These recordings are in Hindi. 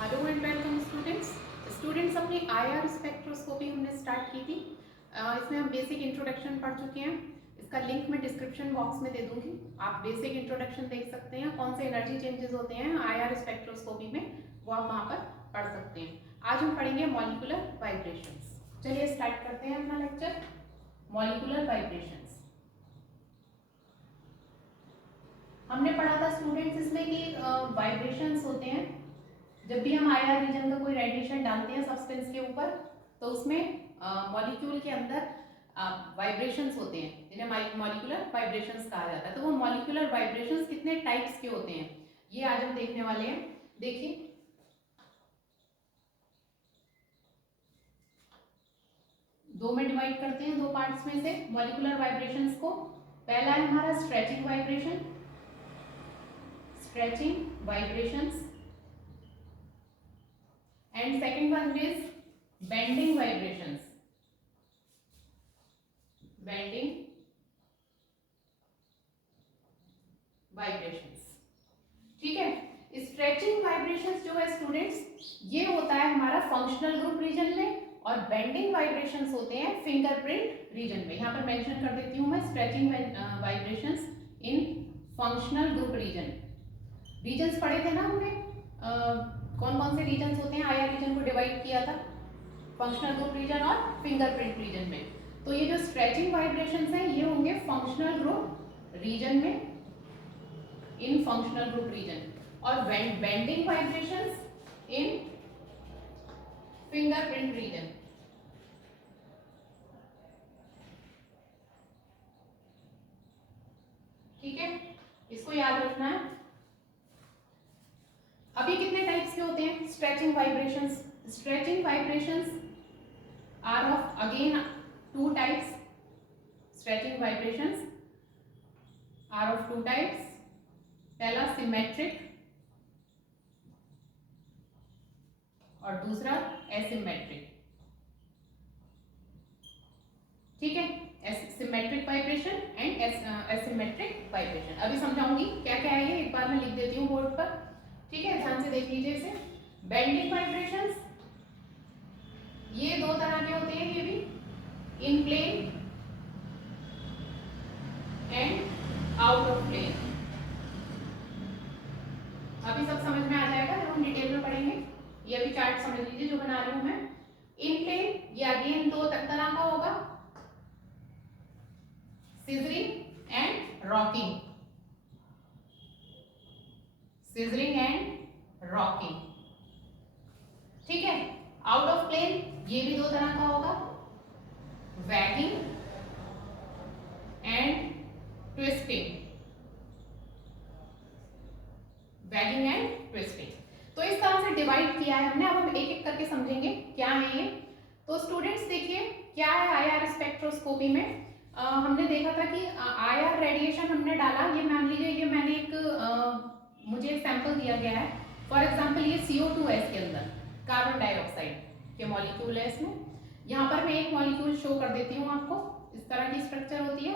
हेलो एंड वेलकम स्टूडेंट्स अपनी आईआर स्पेक्ट्रोस्कोपी हमने स्टार्ट की थी। इसमें हम बेसिक इंट्रोडक्शन पढ़ चुके हैं। इसका लिंक मैं डिस्क्रिप्शन बॉक्स में दे दूंगी। आप बेसिक इंट्रोडक्शन देख सकते हैं, कौन से एनर्जी चेंजेस होते हैं आईआर स्पेक्ट्रोस्कोपी में, वो आप वहाँ पर पढ़ सकते हैं। आज हम पढ़ेंगे मॉलिक्यूलर वाइब्रेशंस। चलिए स्टार्ट करते हैं अपना लेक्चर। मॉलिक्यूलर वाइब्रेशंस हमने पढ़ा था स्टूडेंट्स इसमें कि वाइब्रेशंस होते हैं जब भी हम आईआर रीजन का कोई रेडिएशन डालते हैं सब्सटेंस के ऊपर, तो उसमें मॉलिक्यूल के अंदर वाइब्रेशंस होते हैं, जिन्हें मॉलिक्यूलर वाइब्रेशंस कहा जाता है। तो वो मॉलिक्यूलर वाइब्रेशंस कितने टाइप्स के होते हैं, ये आज हम देखने वाले हैं। देखिए, दो में डिवाइड करते हैं, दो पार्ट्स में से मॉलिक्यूलर वाइब्रेशंस को। पहला है हमारा stretching vibration, stretching vibrations, and second one is bending vibrations, bending vibrations। ठीक है, स्ट्रेचिंग वाइब्रेशंस जो है स्टूडेंट्स, ये होता है हमारा फंक्शनल ग्रुप रीजन में, और बेंडिंग वाइब्रेशंस होते हैं फिंगरप्रिंट रीजन में। यहाँ पर मेंशन कर देती हूँ मैं, stretching vibrations in functional group region. Regions पढ़े थे ना हमने, कौन कौन से रीजन्स होते हैं, आईआर रीजन को डिवाइड किया था फंक्शनल ग्रुप रीजन और फिंगरप्रिंट रीजन में। तो ये जो स्ट्रेचिंग वाइब्रेशंस हैं ये होंगे फंक्शनल ग्रुप रीजन में, इन फंक्शनल ग्रुप रीजन, और बेंडिंग वाइब्रेशंस इन फिंगरप्रिंट रीजन। ठीक है, इसको याद रखना है। अभी कितने टाइप्स के होते हैं stretching vibrations? Stretching vibrations are of again two types. Stretching vibrations are of two types. पहला सिमेट्रिक और दूसरा एसिमेट्रिक। ठीक है, symmetric vibration and asymmetric vibration. अभी समझाऊंगी क्या क्या है ये, एक बार मैं लिख देती हूँ बोर्ड पर। ठीक है, ध्यान से देख लीजिए इसे। बेंडिंग वाइब्रेशंस ये दो तरह के होते हैं, ये भी in plane and out of plane. अभी सब समझ में आ जाएगा जब हम डिटेल में पढ़ेंगे। ये अभी चार्ट समझ लीजिए जो बना रही हूं मैं। इन प्लेन ये अगेन दो तरह का होगा, scissoring and rocking, scissoring and rocking. ठीक है, आउट ऑफ प्लेन ये भी दो तरह का होगा, waging and twisting, waging and twisting. तो इस तरह से डिवाइड किया है हमने। अब हम एक एक करके समझेंगे क्या है ये। तो स्टूडेंट्स देखिए क्या है आईआर स्पेक्ट्रोस्कोपी में। हमने देखा था कि आईआर रेडिएशन हमने डाला, ये मान लीजिए ये मैंने एक मुझे एक सैंपल दिया गया है। फॉर एग्जांपल ये CO2 है, इसके अंदर कार्बन डाइऑक्साइड के मॉलिक्यूल है इसमें। यहाँ पर मैं एक मॉलिक्यूल शो कर देती हूँ आपको। इस तरह की स्ट्रक्चर होती है,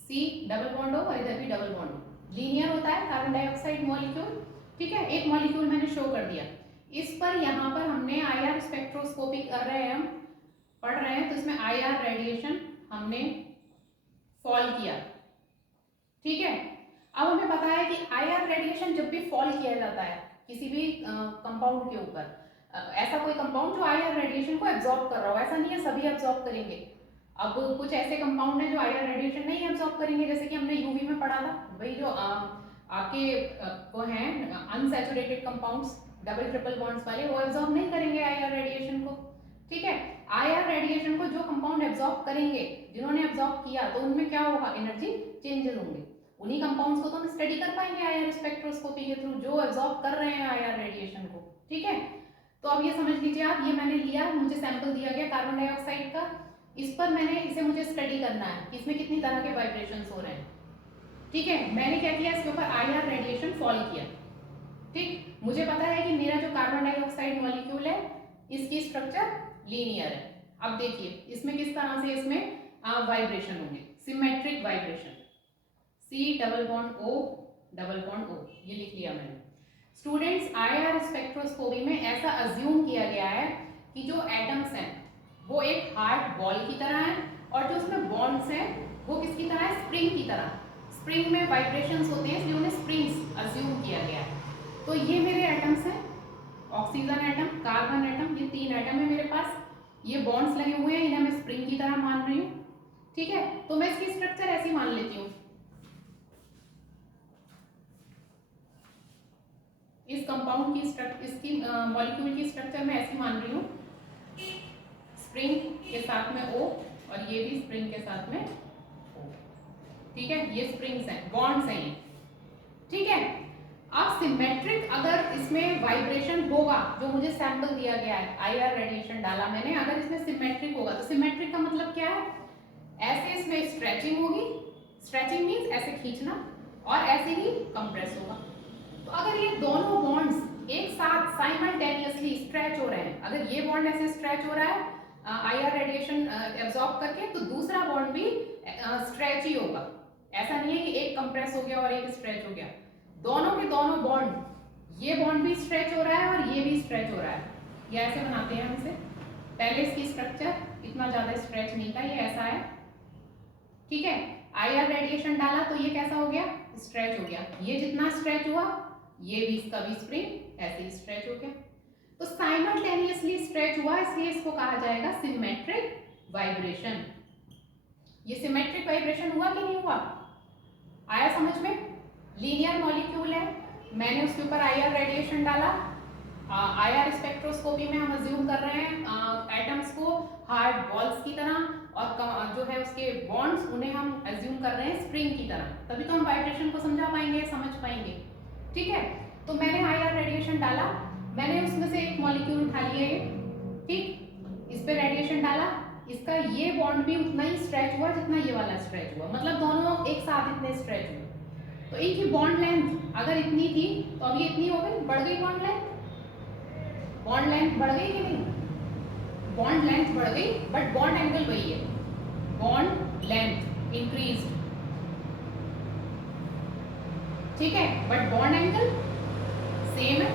C डबल बॉन्ड O और इधर भी डबल बॉन्ड O, लीनियर होता है कार्बन डाइऑक्साइड मॉलिक्यूल। ठीक है, एक मॉलिक्यूल मैंने शो कर दिया। इस पर यहाँ पर हमने आईआर स्पेक्ट्रोस्कोपी कर रहे हैं, हम पढ़ रहे हैं, तो इसमें आईआर रेडिएशन हमने फॉल किया। ठीक है, अब हमें पता है कि आईआर रेडिएशन जब भी फॉल किया जाता है किसी भी कंपाउंड के ऊपर, ऐसा कोई कंपाउंड जो आईआर रेडिएशन को एब्जॉर्ब कर रहा हो, ऐसा नहीं है सभी एब्जॉर्ब करेंगे। अब कुछ ऐसे कंपाउंड हैं जो आईआर रेडिएशन नहीं एब्जॉर्ब करेंगे, जैसे कि हमने यूवी में पढ़ा था, वही जो आपके वो हैं unsaturated compounds double triple bonds वाले, वो एब्जॉर्ब नहीं करेंगे आईआर रेडिएशन को। ठीक है, आईआर रेडिएशन को जो कंपाउंड एब्जॉर्ब करेंगे, जिन्होंने एब्जॉर्ब किया, तो उनमें क्या होगा, एनर्जी चेंजेस होंगे। उन्हीं कंपाउंड्स को तो हम स्टडी कर पाएंगे आईआर स्पेक्ट्रोस्कोपी के थ्रू, जो एब्जॉर्ब कर रहे हैं आईआर रेडिएशन को। ठीक है, तो अब ये समझ लीजिए आप, ये मैंने लिया, मुझे सैंपल दिया गया कार्बन डाइऑक्साइड का, इस पर मैंने इसे मुझे स्टडी करना है कि इसमें कितनी तरह के वाइब्रेशंस हो रहे हैं। ठीक है, मैंने क्या किया, इसके ऊपर आईआर रेडिएशन फॉल किया। ठीक, मुझे पता है कि मेरा जो कार्बन डाइऑक्साइड मॉलिक्यूल है इसकी स्ट्रक्चर लीनियर है। अब देखिए इसमें किस तरह से इसमें वाइब्रेशन होंगे, symmetric vibration, C double bond O double bond O, ये लिख लिया मैंने। स्टूडेंट्स आईआर स्पेक्ट्रोस्कोपी में ऐसा अज्यूम किया गया है कि जो एटम्स हैं वो एक हार्ड बॉल की तरह है और जो उसमें बॉन्ड्स हैं वो किसकी तरह है, स्प्रिंग की तरह। स्प्रिंग में वाइब्रेशंस होते हैं इसलिए उन्हें स्प्रिंग्स अज्यूम किया गया है। तो ये मेरे एटम्स हैं, ऑक्सीजन एटम, कार्बन एटम, ये 3 एटम है मेरे पास। ये बॉन्ड्स लगे हुए हैं, इन्हें मैं स्प्रिंग की तरह मान रही हूँ। ठीक है, तो मैं इसकी स्ट्रक्चर ऐसी मान लेती हूँ, इस कंपाउंड की इसकी मॉलिक्यूल की स्ट्रक्चर मैं ऐसी मान रही हूँ, स्प्रिंग के साथ में O और ये भी स्प्रिंग के साथ में O। ठीक है, ये स्प्रिंग्स हैं, बॉन्ड्स हैं ये। ठीक है, अब सिमेट्रिक अगर इसमें वाइब्रेशन होगा, जो मुझे सैंपल दिया गया है, आईआर रेडिएशन डाला मैंने, अगर इसमें सिमेट्रिक होगा तो सिमेट्रिक का मतलब क्या है, ऐसे इसमें स्ट्रेचिंग होगी, स्ट्रेचिंग मींस ऐसे खींचना, और ऐसे ही कंप्रेस होगा। तो अगर ये दोनों बॉन्ड्स एक साथ साइमल्टेनियसली स्ट्रेच हो रहे हैं, अगर ये बॉन्ड ऐसे स्ट्रेच हो रहा है आईआर रेडिएशन एब्जॉर्ब करके, तो दूसरा बॉन्ड भी स्ट्रेच ही होगा। ऐसा नहीं है कि एक कंप्रेस हो गया और एक स्ट्रेच हो गया, दोनों के दोनों बॉन्ड, ये बॉन्ड भी स्ट्रेच हो रहा है और ये भी स्ट्रेच हो रहा है। ये ऐसे बनाते हैं हमसे, पहले इसकी स्ट्रक्चर इतना ज्यादा स्ट्रेच नहीं था, ये ऐसा है। ठीक है, आईआर रेडिएशन डाला तो ये कैसा हो गया, स्ट्रेच हो गया। ये जितना स्ट्रेच हुआ, ये भी, इसका भी स्प्रिंग ऐसे ही स्ट्रेच हो गया। तो साइमल्टेनियसली स्ट्रेच हुआ, इसलिए इसको कहा जाएगा सिमेट्रिक वाइब्रेशन। ये सिमेट्रिक वाइब्रेशन हुआ कि नहीं हुआ, आया समझ में? लीनियर मॉलिक्यूल है, मैंने उसके ऊपर आईआर रेडिएशन डाला, आईआर स्पेक्ट्रोस्कोपी में हम अज्यूम कर रहे हैं एटम्स को हार्ड बॉल्स की तरह, और जो है उसके बॉन्ड्स, उन्हें हम अज्यूम कर रहे हैं स्प्रिंग की तरह, तभी तो हम वाइब्रेशन को समझा पाएंगे, समझ पाएंगे। ठीक है, तो मैंने आईआर रेडिएशन डाला, मैंने उसमें से एक मॉलिक्यूल उठा लिया ये, ठीक, इस पे रेडिएशन डाला, इसका ये बॉन्ड भी उतना ही स्ट्रेच हुआ जितना ये वाला स्ट्रेच हुआ, मतलब दोनों एक साथ इतने स्ट्रेच हुए। तो इनकी बॉन्ड लेंथ अगर इतनी थी तो अब ये इतनी हो गई, बढ़ गई बॉन्ड लेंथ, बॉन्ड लेंथ बढ़ गई कि नहीं, बॉन्ड लेंथ बढ़ गई, बट बॉन्ड एंगल वही है, बॉन्ड लेंथ इंक्रीज। ठीक है, बट बॉन्ड एंगल सेम है,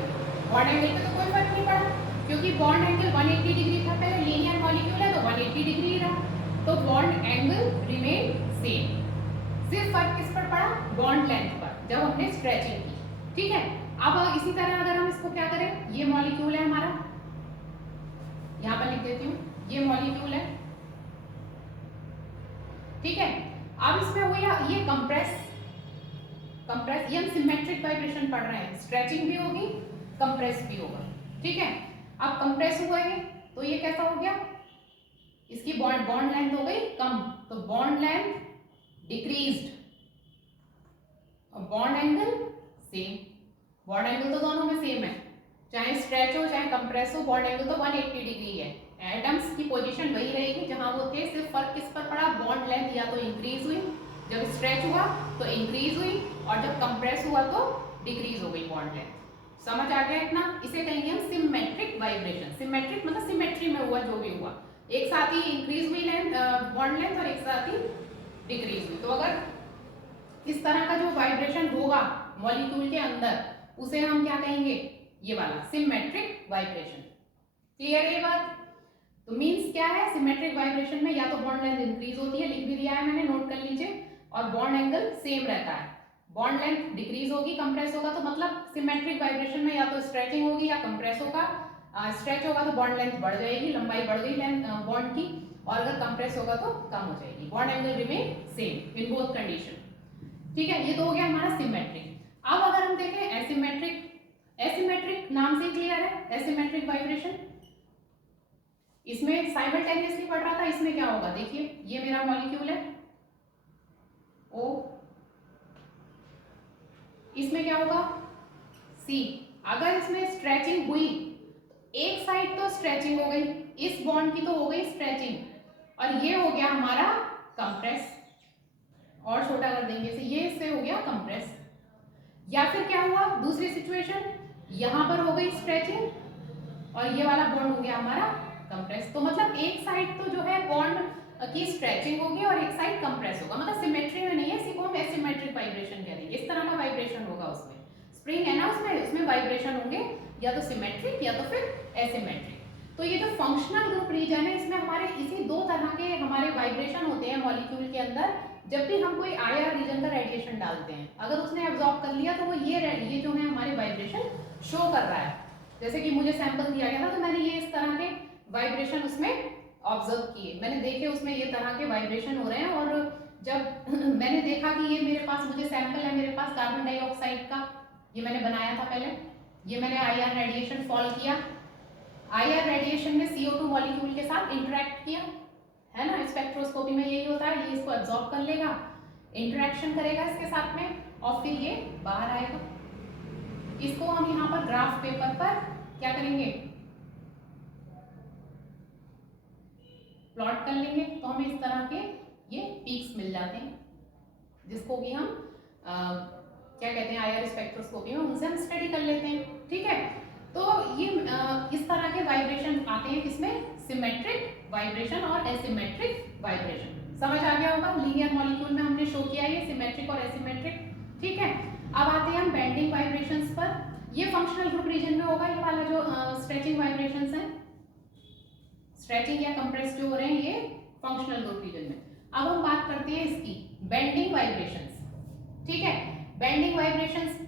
बॉन्ड एंगल पे तो कोई फर्क नहीं पड़ा, क्योंकि बॉन्ड एंगल 180 डिग्री था, पहले लीनियर मॉलिक्यूल है तो 180 डिग्री रहा, तो बॉन्ड एंगल रिमेन सेम। सिर्फ फर्क किस पर पड़ा, बॉन्ड लेंथ पर, जब हमने स्ट्रेचिंग की। ठीक है, अब इसी तरह अगर हम इसको क्या करें, ये मॉलिक्यूल है हमारा, यहां पर लिख देती हूँ, ये मॉलिक्यूल है। ठीक है, अब इसमें हुआ ये कंप्रेस, ये हम सिमेट्रिक वाइब्रेशन पढ़ रहे हैं, स्ट्रेचिंग भी होगी, कंप्रेस भी होगा। ठीक है, अब कंप्रेस हुआ है तो ये कैसा हो गया, इसकी बॉन्ड लेंथ हो गई कम, तो बॉन्ड लेंथ डिक्रीज्ड और bond angle same. Bond angle तो दोनों में सेम है, चाहे स्ट्रेच हो चाहे कंप्रेस हो, बॉन्ड एंगल तो 180 डिग्री है। एटम्स की पोजीशन वही रहेगी जहां वो थे, सिर्फ फर्क किस पर पड़ा, बॉन्ड लेंथ या तो इंक्रीज हुई, जब स्ट्रेच हुआ तो इंक्रीज हुई, और जब कंप्रेस हुआ तो डिक्रीज हो गई बॉन्ड लेंथ। समझ आ गया इतना? इसे कहेंगे हम सिमेट्रिक वाइब्रेशन। सिमेट्रिक मतलब सिमेट्री में हुआ, जो भी हुआ, एक साथ ही इंक्रीज हुई लेंथ, बॉन्ड लेंथ, और एक साथ ही डिक्रीज हुई। तो अगर इस तरह का जो वाइब्रेशन होगा मॉलिक्यूल के अंदर, उसे हम क्या कहेंगे, ये वाला सिमेट्रिक वाइब्रेशन। क्लियर है ये बात? तो मींस क्या है, सिमेट्रिक वाइब्रेशन में या तो बॉन्ड लेंथ इंक्रीज होती है, लिख भी दिया है मैंने, नोट कर लीजिए, और बॉन्ड एंगल सेम रहता है। बॉन्ड लेंथ डिक्रीज होगी, कंप्रेस होगा, तो मतलब सिमेट्रिक वाइब्रेशन में या तो स्ट्रेचिंग होगी या कंप्रेस होगा। स्ट्रेच होगा तो बॉन्ड लेंथ बढ़ जाएगी, लंबाई बढ़ गई लेंथ बॉन्ड की, और अगर कंप्रेस होगा तो कम हो जाएगी, bond angle remain same in both condition. ठीक है, ये तो हो गया हमारा सिमेट्रिक। अब अगर हम देखें एसिमेट्रिक, एसिमेट्रिक नाम से क्लियर है, एसिमेट्रिक वाइब्रेशन, इसमें साइमल्टेनियसली पढ़ रहा था, इसमें क्या होगा, देखिए ये मेरा मॉलिक्यूल है O, इसमें क्या होगा C। अगर इसमें स्ट्रेचिंग हुई, एक साइड तो स्ट्रेचिंग हो गई, इस बॉन्ड की तो हो गई स्ट्रेचिंग, और ये हो गया हमारा कंप्रेस, और छोटा कर देंगे इसे, ये इससे हो गया कंप्रेस। या फिर क्या हुआ, दूसरी सिचुएशन, यहां पर हो गई स्ट्रेचिंग और ये वाला बॉन्ड हो गया हमारा कंप्रेस। तो मतलब एक साइड तो जो है बॉन्ड की स्ट्रेचिंग होगी और एक साइड कंप्रेस होगा, मतलब सिमेट्री में नहीं है, इसी को हम एसिमेट्रिक वाइब्रेशन कह देंगे। इस तरह का वाइब्रेशन होगा उसमें, स्प्रिंग है ना, उसमें वाइब्रेशन होंगे, या तो सिमेट्रिक या तो फिर एसिमेट्रिक। तो ये जो फंक्शनल ग्रुप रीजन है, इसमें हमारे इसी दो तरह के हमारे वाइब्रेशन होते हैं मॉलिक्यूल के अंदर। जब भी हम कोई आईआर रीजन का रेडिएशन डालते हैं, अगर उसने एब्जॉर्ब कर लिया तो वो ये जो है हमारे वाइब्रेशन शो कर रहा है। जैसे कि मुझे सैंपल दिया गया था तो मैंने ये इस तरह के वाइब्रेशन उसमें ऑब्जर्व किए, मैंने देखे उसमें ये तरह के वाइब्रेशन हो रहे हैं। और जब मैंने देखा कि ये मेरे पास मुझे सैंपल है, मेरे पास कार्बन डाइऑक्साइड का, ये मैंने बनाया था पहले, ये मैंने आईआर रेडिएशन फॉल किया, आईआर रेडिएशन ने CO2 मॉलिक्यूल के साथ इंटरेक्ट किया, है ना। स्पेक्ट्रोस्कोपी में यही होता है, ये इसको एब्जॉर्ब कर लेगा, इंटरेक्शन करेगा इसके साथ में, और फिर ये बाहर आएगा। इसको हम यहाँ पर ग्राफ पेपर पर क्या करेंगे, प्लॉट कर लेंगे, तो हमें इस तरह के ये पीक्स मिल जाते हैं, जिसको भी हम क्या कहते हैं आईआर स्पेक्ट्रोस्कोपी में, उनसे हम स्टडी कर लेते हैं, ठीक है। तो ये इस तरह के वाइब्रेशन आते हैं, किसमें, सिमेट्रिक वाइब्रेशन और एसिमेट्रिक वाइब्रेशन। समझ आ गया होगा, लीनियर मॉलिक्यूल में हमने शो किया ये सिमेट्रिक और एसिमेट्रिक, ठीक है। अब आते हैं हम बेंडिंग वाइब्रेशंस पर। ये फंक्शनल ग्रुप रीजन में होगा, ये वाला जो स्ट्रेचिंग वाइब्रेशंस है, स्ट्रेचिंग या कंप्रेस जो हो रहे हैं, ये फंक्शनल ग्रुप रीजन में। अब हम बात करते हैं इसकी बेंडिंग वाइब्रेशंस, ठीक है। बेंडिंग वाइब्रेशंस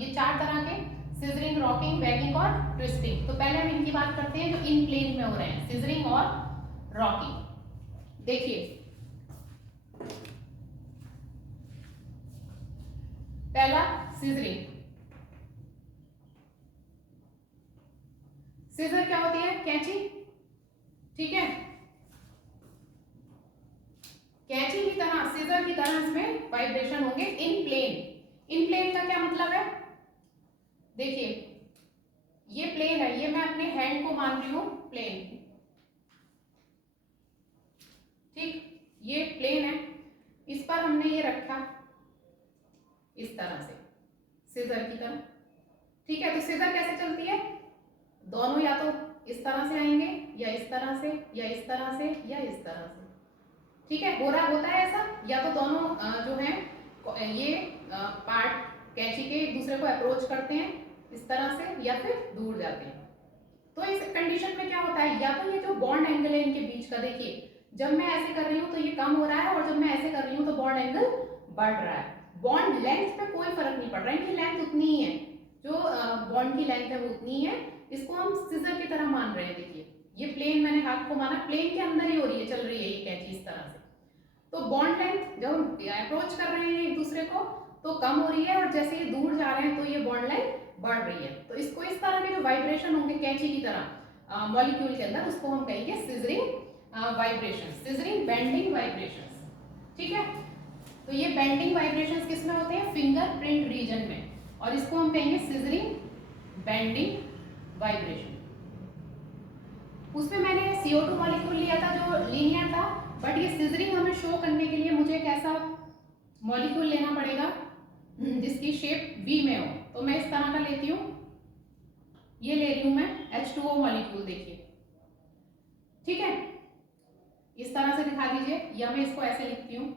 ये चार तरह के, सिजरिंग, रॉकिंग, वैगिंग और ट्विस्टिंग। तो पहले हम इनकी बात करते हैं जो इन प्लेन में हो रहे हैं, सिजरिंग और रॉकिंग। देखिए पहला सिजरिंग। सिजर क्या होती है, कैंची, ठीक है। कैंची की तरह, सिजर की तरह इसमें वाइब्रेशन होंगे इन प्लेन। इन प्लेन का क्या मतलब है, देखिए ये प्लेन है, ये मैं अपने हैंड को मान रही हूं प्लेन, ठीक, ये प्लेन है, इस पर हमने ये रखा इस तरह से सिजर की तरह, ठीक है। तो सिजर कैसे चलती है, दोनों या तो इस तरह से आएंगे, या इस तरह से, या इस तरह से, या इस तरह से, ठीक है। हो रहा होता है ऐसा, या तो दोनों जो है ये पार्ट कैंची के एक दूसरे को अप्रोच करते हैं इस तरह से, या फिर दूर जाते हैं। तो इस कंडीशन में क्या होता है, या तो ये जो बॉन्ड एंगल है इनके बीच का, देखिए जब मैं ऐसे कर रही हूँ तो ये कम हो रहा है, और जब मैं ऐसे कर रही हूँ तो बॉन्ड एंगल बढ़ रहा है। बॉन्ड लेंथ पे कोई फर्क नहीं पड़ रहा है, इनकी लेंथ उतनी ही है, जो बॉन्ड की लेंथ है वो उतनी ही है। इसको हम सिजर की तरह मान रहे हैं, देखिए ये प्लेन, मैंने हाथ को माना, प्लेन के अंदर ही हो रही है, चल रही है ये कैंची इस तरह से। तो बॉन्ड लेंथ जब हम अप्रोच कर रहे हैं एक दूसरे को तो कम हो रही है, और जैसे ये दूर जा रहे हैं तो ये बॉन्ड लेंथ बढ़ रही है। तो इसको इस तरह के जो वाइब्रेशन होंगे कैंची की तरह मॉलिक्यूल के अंदर, उसको हम कहेंगे scissoring vibration, scissoring bending vibrations, ठीक है। तो ये बेंडिंग वाइब्रेशंस किस में होते हैं, फिंगरप्रिंट रीजन में, और इसको हम कहेंगे सिजरिंग बेंडिंग वाइब्रेशन। उसमें मैंने CO2 मॉलिक्यूल लिया था जो लीनियर था, बट ये सिजरिंग हमें शो करने के लिए मुझे एक ऐसा मॉलिक्यूल लेना पड़ेगा जिसकी शेप V में हो। तो मैं इस तरह का लेती हूँ, ये ले रही हूँ मैं H2O मॉलिक्यूल, देखिए, ठीक है, इस तरह से दिखा दीजिए, या मैं इसको ऐसे लिखती हूँ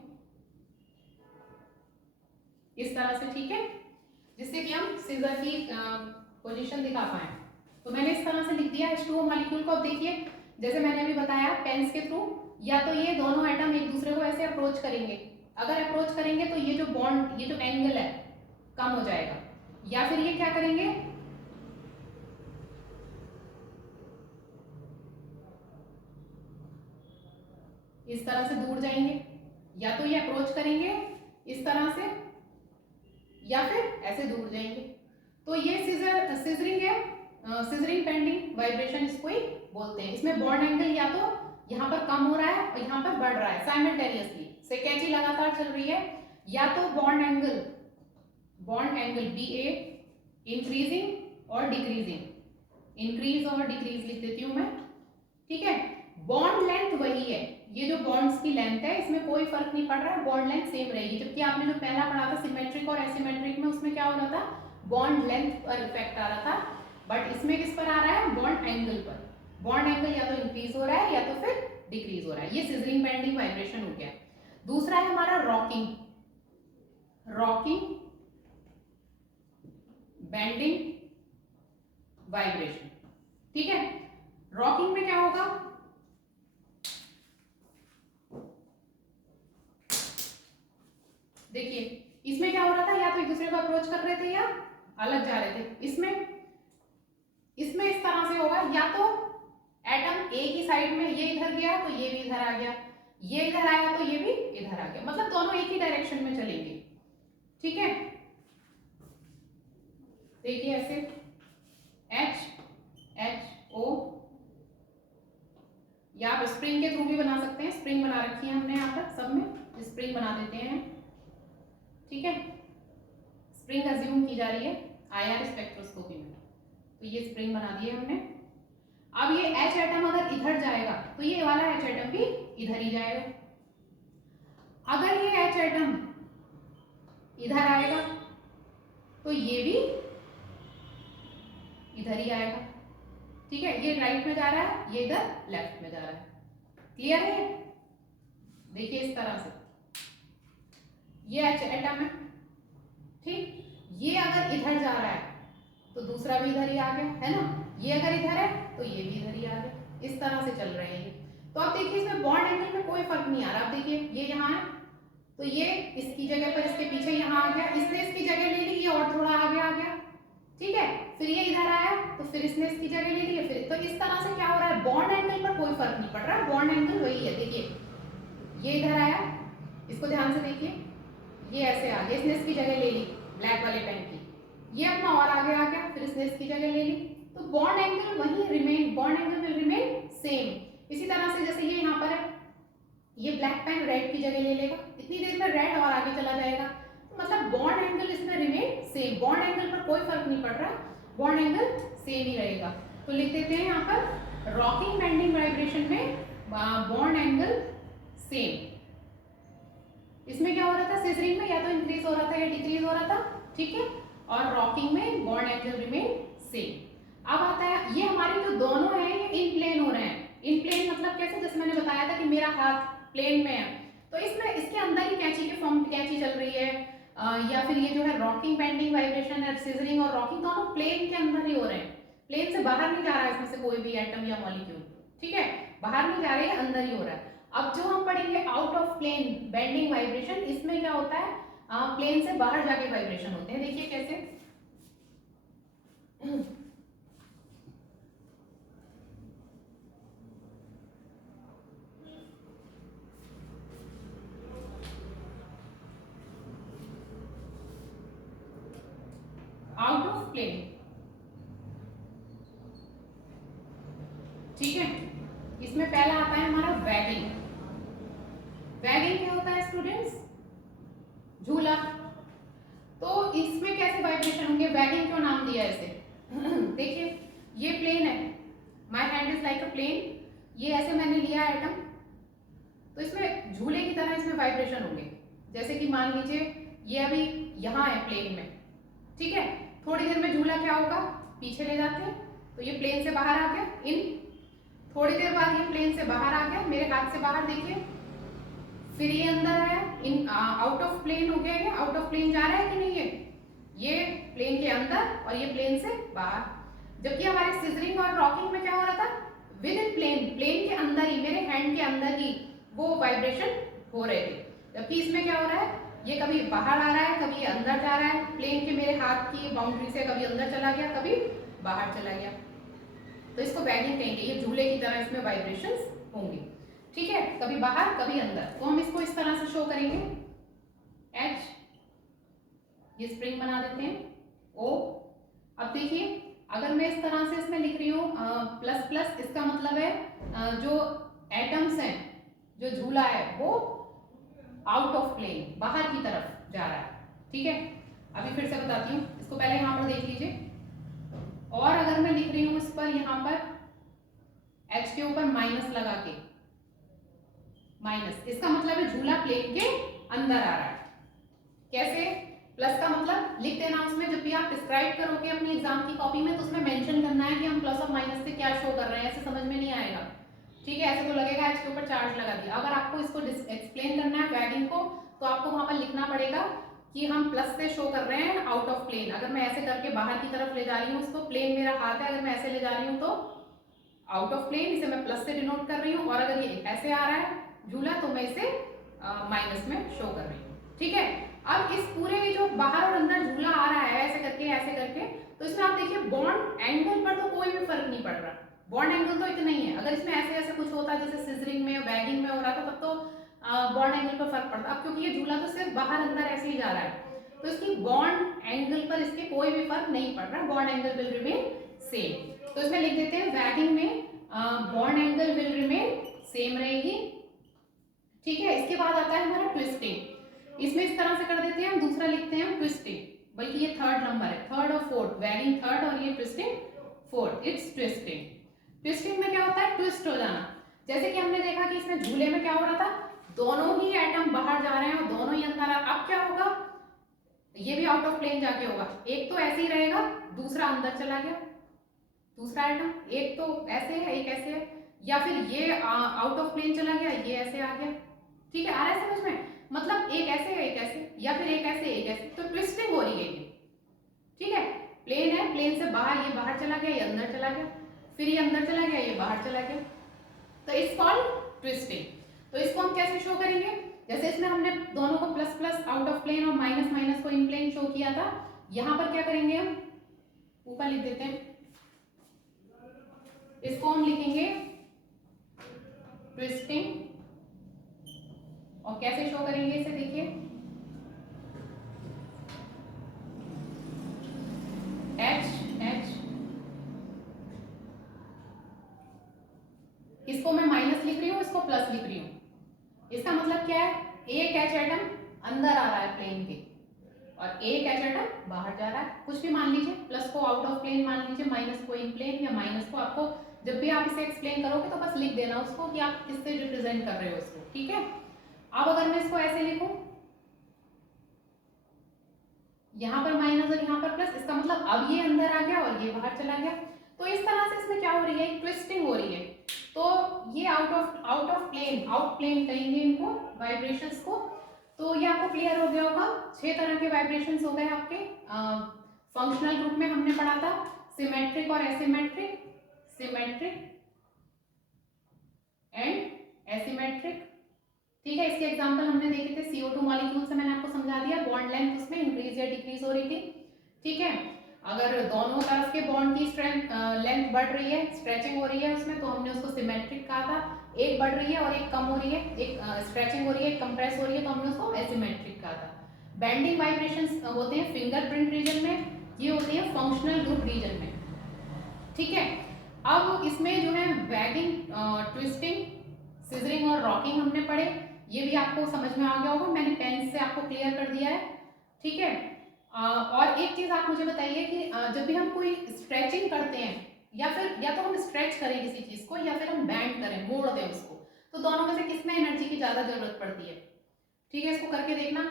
इस तरह से, ठीक है, जिससे कि हम सिजर की पोजीशन दिखा पाए। तो मैंने इस तरह से लिख दिया H2O मॉलिक्यूल को। अब देखिए जैसे मैंने अभी बताया पेन्स के थ्रू, या तो ये दोनों एटम एक दूसरे को ऐसे अप्रोच करेंगे, अगर अप्रोच करेंगे तो ये जो बॉन्ड, ये जो एंगल है कम हो जाएगा, या फिर ये क्या करेंगे, इस तरह से दूर जाएंगे, या तो ये अप्रोच करेंगे इस तरह से, या फिर ऐसे दूर जाएंगे। तो ये सिजरिंग है, सिजरिंग बेंडिंग वाइब्रेशन इसको ही बोलते हैं। इसमें बॉन्ड एंगल या तो यहाँ पर कम हो रहा है और यहाँ पर बढ़ रहा है साइमल्टेनियसली, से कैंची लगातार चल रही है, या तो बॉन्ड एंगल BA इंक्रीजिंग और डिक्रीजिंग, इंक्रीज और डिक्रीज लिख देती हूँ मैं, ठीक है। बॉन्ड लेंथ वही है, ये जो बॉन्ड्स की लेंथ है इसमें कोई फर्क नहीं पड़ रहा है, बॉन्ड लेंथ सेम रहेगी। जबकि आपने जो पहला पढ़ा था सिमेट्रिक और एसिमेट्रिक में, उसमें क्या हो रहा था, बॉन्ड लेंथ पर इफेक्ट आ रहा था, बट इसमें किस पर आ रहा है, बॉन्ड एंगल पर। बॉन्ड एंगल या तो इंक्रीज हो रहा है या तो फिर डिक्रीज हो रहा है। ये सिजरिंग बेंडिंग वाइब्रेशन हो गया। दूसरा है हमारा रॉकिंग। Rocking bending vibration. ठीक है, रॉकिंग में क्या होगा, देखिए इसमें क्या हो रहा था, या तो एक दूसरे को अप्रोच कर रहे थे या अलग जा रहे थे। इसमें इस तरह से होगा, या तो एटम एक ही साइड में, ये इधर गया तो ये भी इधर आ गया, ये इधर आया तो ये भी इधर आ गया, मतलब दोनों एक ही डायरेक्शन में चलेंगे। ठीक है, देखिए ऐसे HO, या आप स्प्रिंग के थ्रू भी बना सकते हैं, स्प्रिंग बना रखी है हमने यहाँ पर, सब में स्प्रिंग बना देते हैं। ठीक है, स्प्रिंग अज्यूम की जा रही है IR स्पेक्ट्रोस्कोपी में, तो ये स्प्रिंग बना दी है हमने। अब ये H एटम अगर इधर जाएगा तो ये वाला H एटम भी इधर ही जाएगा, अगर ये H एटम इधर आएगा तो ये भी इधर ही आएगा। ठीक है, ये राइट में जा रहा है, ये इधर लेफ्ट में जा रहा है। क्लियर है, देखिए इस तरह से ये H एटम है, ठीक, ये अगर इधर जा रहा है तो दूसरा भी इधर ही आ गया, है ना, ये अगर इधर है तो ये भी इधर ही आ गया, इस तरह से चल रहे हैं ये। तो आप देखिए इसमें बॉन्ड एंगल में कोई फर्क नहीं आ रहा। आप देखिए ये यहाँ है तो ये इसकी जगह पर, इसके पीछे यहाँ आ गया, इसने इसकी जगह ले ली, ये और थोड़ा आगे आ गया। ठीक है, फिर ये इधर आया तो फिर इसने इसकी जगह ले ली, फिर तो इस तरह से क्या हो रहा है, बॉन्ड एंगल पर कोई फर्क नहीं पड़ रहा, बॉन्ड एंगल वही है। देखिए ये इधर आया, इसको ध्यान से देखिए, ये ऐसे आ गया, इसने इसकी जगह ले ली ब्लैक वाले पेन की, ये अपना और आगे आ गया, फिर इसने इसकी जगह ले ली, तो बॉन्ड एंगल वही remain, bond angle will remain same. इसी तरह से जैसे ये यहाँ पर है, ये ब्लैक पेन रेड की जगह ले लेगा, इतनी देर में रेड और आगे चला जाएगा, तो मतलब बॉन्ड एंगल इसमें रिमेन सेम, बॉन्ड एंगल पर कोई फर्क नहीं पड़ रहा, बॉन्ड एंगल सेम ही रहेगा। तो लिख देते हैं यहाँ पर रॉकिंग बेंडिंग वाइब्रेशन में बॉन्ड एंगल सेम। इसमें क्या हो रहा था, सीजरिंग में या तो इंक्रीज हो रहा था या डिक्रीज हो रहा था। ठीक है, और रॉकिंग में बॉन्ड एंगल रिमेन सेम। अब आता है, ये हमारे जो दोनों हैं ये इन प्लेन हो रहे हैं। इन प्लेन मतलब कैसे, जैसे मैंने बताया था कि मेरा हाथ प्लेन में है, तो इसमें इसके अंदर ही कैंची के फॉर्म कैंची चल रही है, या फिर ये जो है रॉकिंग बेंडिंग वाइब्रेशन है, सीजरिंग और रॉकिंग दोनों प्लेन के अंदर ही हो रहे हैं, प्लेन से बाहर नहीं जा रहा है इसमें से कोई भी एटम या मॉलिक्यूल। ठीक है, बाहर नहीं जा रहे हैं, अंदर ही हो रहा है। अब जो हम पढ़ेंगे out of plane bending vibration, इसमें क्या होता है, प्लेन से बाहर जाके वाइब्रेशन होते हैं। देखिए कैसे, आउट ऑफ प्लेन। ठीक है, इसमें पहला आता है हमारा वैगिंग। वैगिंग क्या होता है स्टूडेंट्स, झूला। तो इसमें कैसे वाइब्रेशन होंगे, वैगिंग क्यों नाम दिया इसे देखिए ये प्लेन है, my hand is like a plane, ये ऐसे मैंने लिया एटम, तो इसमें झूले की तरह इसमें वाइब्रेशन होंगे। जैसे कि मान लीजिए ये अभी यहाँ है प्लेन में, ठीक है, थोड़ी देर में झूला क्या होगा, पीछे ले जाते हैं तो ये प्लेन से बाहर आ गया, इन थोड़ी देर बाद ये प्लेन से बाहर आ गया, मेरे हाथ से बाहर देखिए, फिर ये अंदर आया, इन आउट ऑफ प्लेन हो गया, ये आउट ऑफ प्लेन जा रहा है कि नहीं है, ये प्लेन के अंदर और ये प्लेन से बाहर। जबकि हमारे सिजरिंग और रॉकिंग में क्या हो रहा था, विद इन प्लेन, प्लेन के अंदर ही, मेरे हैंड के अंदर ही वो वाइब्रेशन हो रहे थे। जबकि इसमें क्या हो रहा है, ये कभी बाहर आ रहा है, कभी ये अंदर जा रहा है, प्लेन के मेरे हाथ की बाउंड्री से कभी अंदर चला गया, कभी बाहर चला गया, तो इसको वैगिंग कहेंगे। ये झूले की तरह इसमें वाइब्रेशंस होंगे, ठीक है, कभी बाहर कभी अंदर। तो हम इसको इस तरह से शो करेंगे, H, ये स्प्रिंग बना देते हैं, O। अब देखिए अगर मैं इस तरह से इसमें लिख रही हूँ प्लस प्लस, इसका मतलब है जो एटम्स हैं, जो झूला है वो आउट ऑफ प्लेन, बाहर की तरफ जा रहा है, ठीक है। अभी फिर से बताती हूँ, इसको पहले यहाँ पर देख लीजिए। और अगर मैं लिख रही हूँ इस पर, यहाँ पर H के ऊपर माइनस लगा के, माइनस, इसका मतलब है झूला प्लेन के अंदर आ रहा है। कैसे, प्लस का मतलब लिख देना उसमें, जब भी आप डिस्क्राइब करोगे अपनी एग्जाम की कॉपी में तो उसमें मेंशन करना है कि हम प्लस और माइनस से क्या शो कर रहे हैं, ऐसे समझ में नहीं आएगा, ठीक है। ऐसे तो लगेगा H के ऊपर चार्ज लगा दिया। अगर आपको इसको एक्सप्लेन करना है वैगिंग को, तो आपको वहां पर लिखना पड़ेगा कि हम प्लस से शो कर रहे हैं आउट ऑफ प्लेन, अगर मैं ऐसे करके बाहर की तरफ ले जा रही हूँ उसको, प्लेन मेरा हाथ है, अगर मैं ऐसे ले जा रही हूँ तो आउट ऑफ प्लेन, इसे मैं प्लस से डिनोट कर रही हूँ, और अगर ये ऐसे आ रहा है झूला तो मैं इसे माइनस में शो कर रही हूँ। ठीक है, अब इस पूरे जो बाहर और अंदर झूला आ रहा है ऐसे करके, तो इसमें आप देखिए बॉन्ड एंगल पर तो कोई भी फर्क नहीं पड़ रहा, बॉन्ड एंगल तो इतना ही है। अगर इसमें ऐसे ऐसे कुछ होता है जैसे सिजरिंग में बैगिंग में हो रहा था तब तो बॉन्ड एंगल पर फर्क पड़ता। अब क्योंकि ये झूला तो सिर्फ बाहर अंदर ऐसे ही जा रहा है तो इसकी बॉन्ड एंगल पर इसके कोई भी फर्क नहीं पड़ रहा, bond angle will remain same. तो इसमें लिख देते हैं बैगिंग में bond angle will remain same रहेगी। ठीक है, इसके बाद आता है हमारा ट्विस्टिंग, इसमें इस तरह से कर देते हैं हम, दूसरा लिखते हैं ट्विस्टिंग, बल्कि ये थर्ड नंबर है, थर्ड और फोर्थ, वैगिंग थर्ड और ये twisting fourth, it's twisting. Twisting में क्या होता है, ट्विस्ट हो जाना। जैसे कि हमने देखा कि इसमें झूले में क्या हो रहा था, दोनों ही एटम बाहर जा रहे हैं और दोनों ही अंदर। अब क्या होगा, ये भी आउट ऑफ प्लेन जाके होगा, एक तो ऐसे ही रहेगा दूसरा अंदर चला गया, दूसरा एटम, एक तो ऐसे है एक ऐसे है, या फिर ये आउट ऑफ प्लेन चला गया ये ऐसे आ गया। ठीक है, आ रहा है समझ में, मतलब एक ऐसे है एक ऐसे, या फिर एक ऐसे एक ऐसे, तो ट्विस्टिंग हो रही है ये। ठीक है, प्लेन है, प्लेन से बाहर, ये बाहर चला गया ये अंदर चला गया, फिर ये अंदर चला गया ये बाहर चला गया, तो इट्स कॉल्ड ट्विस्टिंग। तो इसको हम कैसे शो करेंगे, जैसे इसमें हमने दोनों को plus plus out of plane और माइनस माइनस को इन प्लेन शो किया था, यहां पर क्या करेंगे हम, ऊपर लिख देते हैं, इसको हम लिखेंगे ट्विस्टिंग, और कैसे शो करेंगे इसे देखिए, एच एच, इसको मैं माइनस लिख रही हूँ इसको प्लस लिख रही हूँ, इसका मतलब क्या है, एक एच एटम अंदर आ रहा है प्लेन के और एक एच एटम बाहर जा रहा है, कुछ भी मान लीजिए, प्लस को आउट ऑफ प्लेन मान लीजिए, माइनस को इन प्लेन, या माइनस को, आपको जब भी आप इसे एक्सप्लेन करोगे तो बस लिख देना उसको कि आप किससे रिप्रेजेंट कर रहे हो इसको। ठीक है, अब अगर मैं इसको ऐसे लिखूं, यहां पर माइनस और यहां पर प्लस, इसका मतलब अब ये अंदर आ गया और ये बाहर चला गया, तो इस तरह से इसमें क्या हो रही है, ट्विस्टिंग हो रही है। तो ये out of plane, out plane कहेंगे इनको वाइब्रेशंस को। तो ये आपको क्लियर हो गया होगा, 6 तरह के वाइब्रेशंस हो गए आपके। फंक्शनल ग्रुप में हमने पढ़ा था सिमेट्रिक और एसिमेट्रिक, सिमेट्रिक एंड एसिमेट्रिक। ठीक है, इसके एग्जांपल हमने देखे थे, CO2 मॉलिक्यूल से मैंने आपको समझा दिया, बॉन्ड लेंथ उसमें इंक्रीज या डिक्रीज हो रही थी। ठीक है, अगर दोनों तरफ के बॉन्ड की स्ट्रेंथ लेंथ बढ़ रही है, स्ट्रेचिंग हो रही है उसमें, तो हमने उसको सिमेट्रिक कहा था। एक बढ़ रही है और एक कम हो रही है, एक स्ट्रेचिंग हो रही है एक कंप्रेस हो रही है, तो हमने उसको एसिमेट्रिक कहा था। बेंडिंग वाइब्रेशंस होते हैं फिंगरप्रिंट रीजन में, ये होती है फंक्शनल ग्रुप रीजन में। ठीक है, अब इसमें जो है वैगिंग, ट्विस्टिंग, सिजरिंग और रॉकिंग हमने पढ़े, ये भी आपको समझ में आ गया होगा, मैंने पेन से आपको क्लियर कर दिया है। ठीक है, और एक चीज आप मुझे बताइए कि जब भी हम कोई स्ट्रेचिंग करते हैं, या तो हम स्ट्रेच करें किसी चीज को, या फिर हम बैंड करें, मोड़ दें उसको, तो दोनों में से किसमें एनर्जी की ज्यादा जरूरत पड़ती है। ठीक है, इसको करके देखना।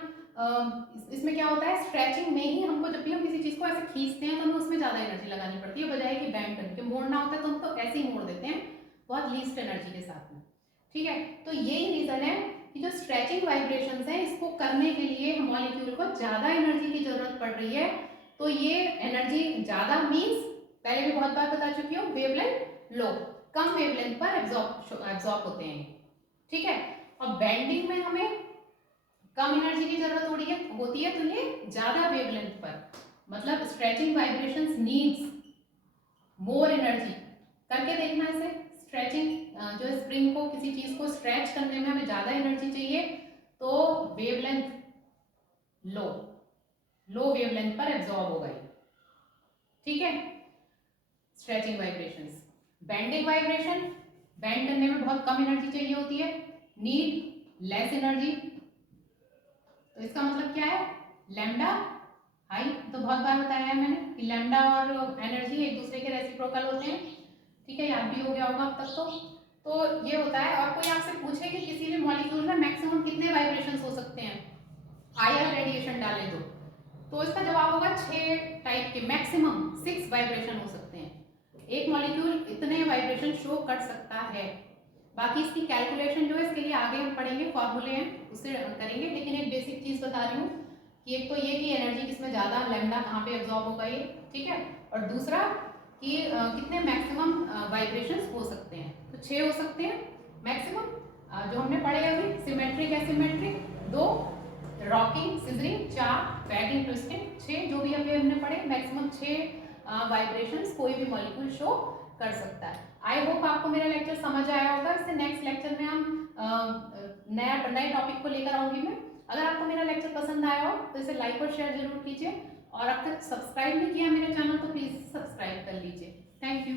इसमें क्या होता है, स्ट्रेचिंग में ही हमको, जब भी हम किसी चीज को ऐसे खींचते हैं तो हमें उसमें ज्यादा एनर्जी लगानी पड़ती है, बजाय कि बैंड करके मोड़ना होता है तो हम तो ऐसे ही मोड़ देते हैं बहुत लीस्ट एनर्जी के साथ में। ठीक है, तो यही रीजन है कि जो स्ट्रेचिंग वाइब्रेशंस हैं, इसको करने के लिए मॉलिक्यूल को ज्यादा एनर्जी की जरूरत पड़ रही है। तो ये एनर्जी ज्यादा मींस, पहले भी बहुत बार बता चुकी हूँ, वेवलेंथ लो, कम वेवलेंथ पर एब्जॉर्ब होते हैं। ठीक है, और बेंडिंग में हमें कम एनर्जी की जरूरत होती है, तो ये ज्यादा वेवलेंथ पर, मतलब stretching vibrations needs more energy. करके देखना इसे, स्ट्रेचिंग जो स्प्रिंग को, किसी चीज को स्ट्रेच करने में हमें ज्यादा एनर्जी चाहिए, तो वेवलेंथ लो वेवलेंथ पर एब्जॉर्ब होगा ये। ठीक है, stretching vibrations. Bending vibration, bend करने में बहुत कम एनर्जी चाहिए होती है, नीड लेस एनर्जी, तो इसका मतलब क्या है, लैम्डा हाई। तो बहुत बार बताया है मैंने कि लैम्डा और एनर्जी एक दूसरे के रेसिप्रोकल होते हैं। ठीक है, याद भी हो गया होगा अब तक तो ये होता है। और कोई आपसे पूछे कि किसी भी मॉलिक्यूल में मैक्सिमम कितने वाइब्रेशंस हो सकते हैं आईआर रेडिएशन डालें तो इसका जवाब होगा 6 टाइप के, मैक्सिमम 6 वाइब्रेशन हो सकते हैं। एक मॉलिक्यूल इतने वाइब्रेशन शो कर सकता है। बाकी इसकी कैलकुलेशन जो है इसके लिए आगे हम पढ़ेंगे, फॉर्मूले हैं उससे करेंगे, लेकिन एक बेसिक चीज बता रही हूँ कि एक तो ये कि एनर्जी किसमें ज्यादा, लैम्डा कहाँ पे एब्जॉर्ब होगा ये, ठीक है। और दूसरा कि कितने मैक्सिमम वाइब्रेशंस हो सकते हैं, तो 6 हो सकते हैं मैक्सिमम जो हमने पढ़े अभी, symmetric asymmetric 2, rocking scissoring 4, waging twisting 6, जो भी अभी हमने पढ़े मैक्सिमम 6 वाइब्रेशंस कोई भी मॉलिक्यूल शो कर सकता है। आई होप आपको मेरा लेक्चर समझ आया होगा। इससे नेक्स्ट लेक्चर में हम नए टॉपिक को लेकर आऊंगी मैं। अगर आपको मेरा लेक्चर पसंद आया हो तो इसे लाइक और शेयर जरूर कीजिए, और अब तक सब्सक्राइब नहीं किया मेरे चैनल तो प्लीज सब्सक्राइब कर लीजिए। Thank you.